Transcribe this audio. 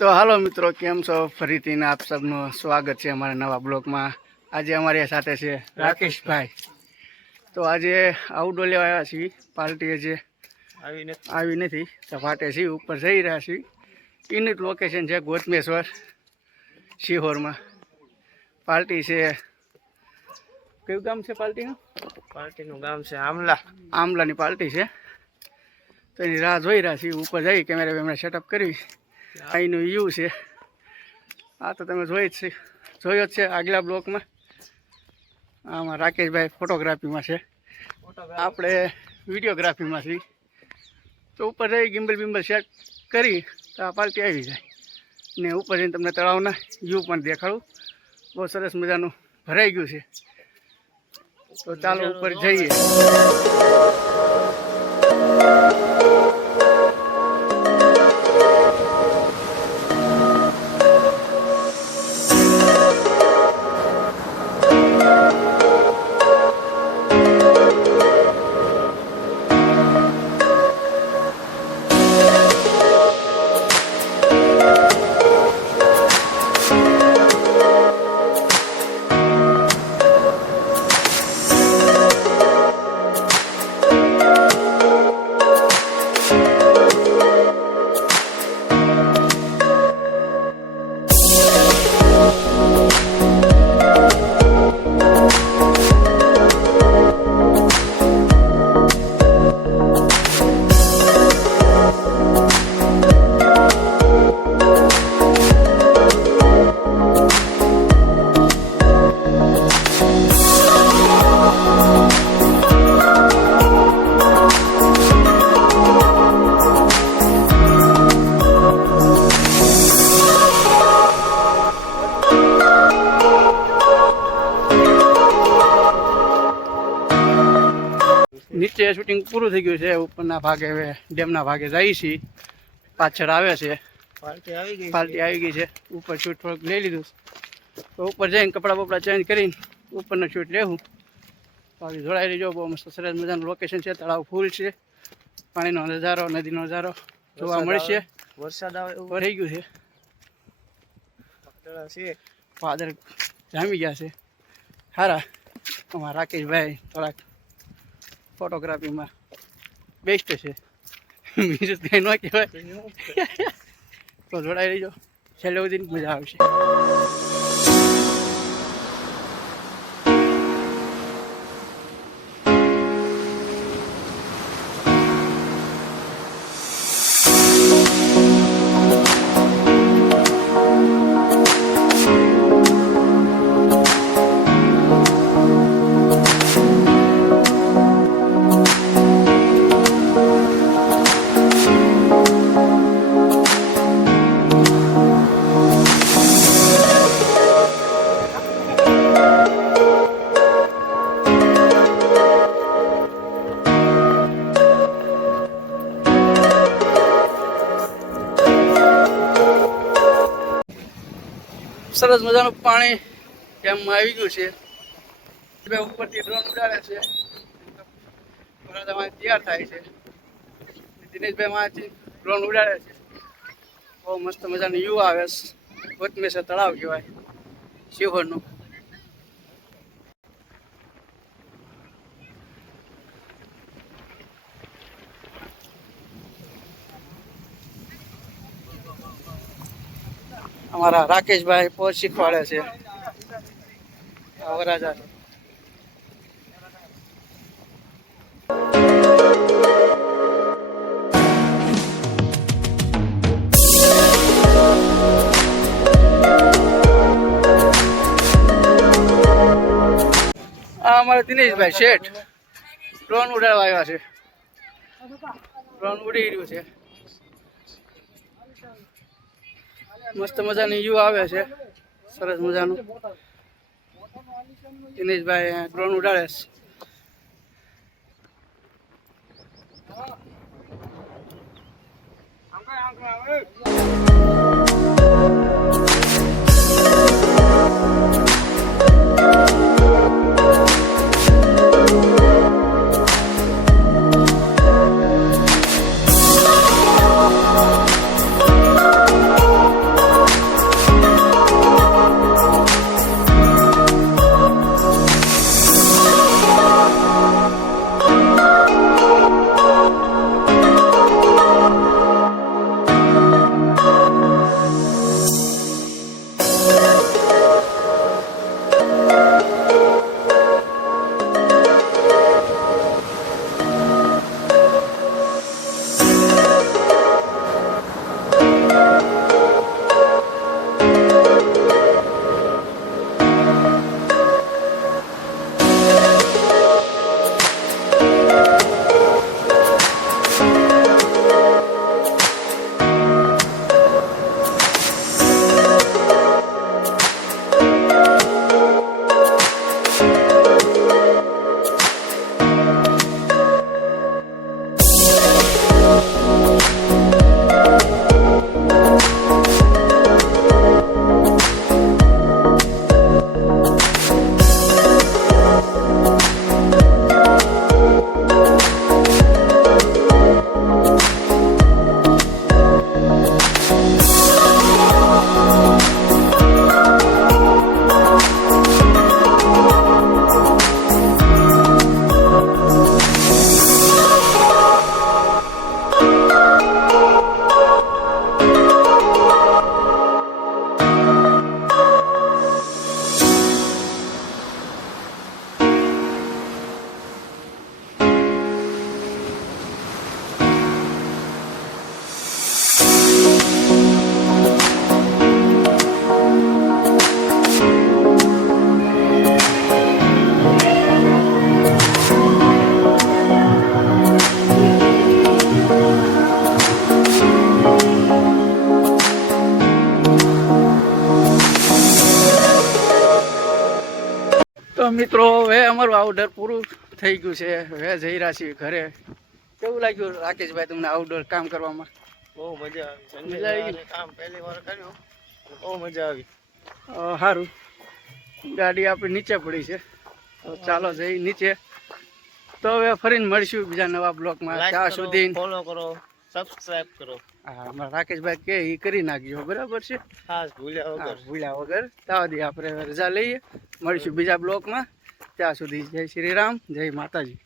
તો હાલો મિત્રો, કેમ છો? ફરીથી આપ સબનું સ્વાગત છે અમારા નવા બ્લોગમાં। આજે અમારી સાથે છે રાકેશભાઈ। તો આજે આઉટડોર લેવા આવ્યા છીએ, પાર્ટી જે આવી નથી તો વાટે છીએ, ઉપર જઈ રહ્યા છીએ। એનું લોકેશન છે ગોતમેશ્વર શિહોરમાં। પાર્ટી છે, કયું ગામ છે પાર્ટીનું ગામ છે આમલાની પાર્ટી છે। તો એની રાહ જોઈ રહ્યા છીએ, ઉપર જઈ કેમેરા વેમેરા સેટઅપ કરી। અહીંનું વ્યૂ છે આ તો તમે જોયો જ છે આગલા બ્લોકમાં। આમાં રાકેશભાઈ ફોટોગ્રાફીમાં છે, આપણે વિડીયોગ્રાફીમાં છીએ। તો ઉપર જઈ ગિમ્બલ બિમ્બલ સેટ કરી તો આ પાર્ટી આવી જાય ને ઉપર જઈને તમને તળાવના વ્યૂ પણ દેખાડું। બહુ સરસ મજાનું ભરાઈ ગયું છે। તો ચાલો ઉપર જઈએ। નીચે શૂટિંગ પૂરું થઈ ગયું છે, ઉપરના ભાગે હવે ડેમના ભાગે જાય છે। પાછળ આવે છે પાર્ટી આવી ગઈ છે। ઉપર શૂટ થોડુંક લઈ લીધું તો ઉપર જઈને કપડાં બપડા ચેન્જ કરીને ઉપરનો શૂટ લેવું। બાકી જોડાઈ લેજો, બહુ મસ્ત સરસ મજાનું લોકેશન છે। તળાવ ફૂલ છે, પાણીનો નજારો, નદીનો નજારો જોવા મળશે। વરસાદ આવે એવું થઈ ગયું છે, વાદળ જામી ગયા છે સારા। અમારા રાકેશભાઈ થોડાક ફોટોગ્રાફીમાં બેસ્ટ છે, બીજું કંઈ ન કહેવાય। તો જોડાઈ રહીજો, છેલ્લે સુધી મજા આવશે। સરસ મજાનું પાણી ડેમમાં આવી ગયું છે। ઉપરથી ડ્રોન ઉડાડે છે, તૈયાર થાય છે। દિનેશભાઈ માંથી ડ્રોન ઉડાડે છે, બહુ મસ્ત મજાનું વ્યૂ આવે છે। ગોતમેશ્વર તળાવ કહેવાય શિહોરનું। અમારા રાકેશભાઈ પોચ શીખવાડે છે, વરાજા છે। આ અમારા દિનેશભાઈ શેઠ ડ્રોન ઉડાડવા આવ્યા છે, ડ્રોન ઉડી રહ્યું છે। મસ્ત મજાની વ્યૂ આવે છે, સરસ મજાનું। દિનેશભાઈ ડ્રોન ઉડાડે છે। મિત્રો હવે અમારું આઉટડોર પૂરું થઈ ગયું છે. હવે જઈ રહ્યા છીએ ઘરે. કેવું લાગ્યું રાકેશભાઈ તમને આઉટડોર કામ કરવામાં? બહુ મજા આવી. મજા આવી ગઈ? કામ પહેલી વાર કર્યું, બહુ મજા આવી. સારું, ગાડી આપણી નીચે પડી છે, તો ચાલો જઈ નીચે. તો હવે ફરીને મળીશું બીજા નવા બ્લોગમાં. ત્યાં સુધી ફોલો કરો, સબસ્ક્રાઇબ કરો. હા, અમારા રાકેશભાઈ કે એ કરી નાખજો, બરાબર છે? ખાસ ભૂલ્યા હા, વગર. ભૂલ્યા વગર. ત્યાં સુધી આપણે રજા લઈએ, મળીશું બીજા બ્લોગમાં. ત્યાં સુધી જય શ્રી રામ, જય માતાજી.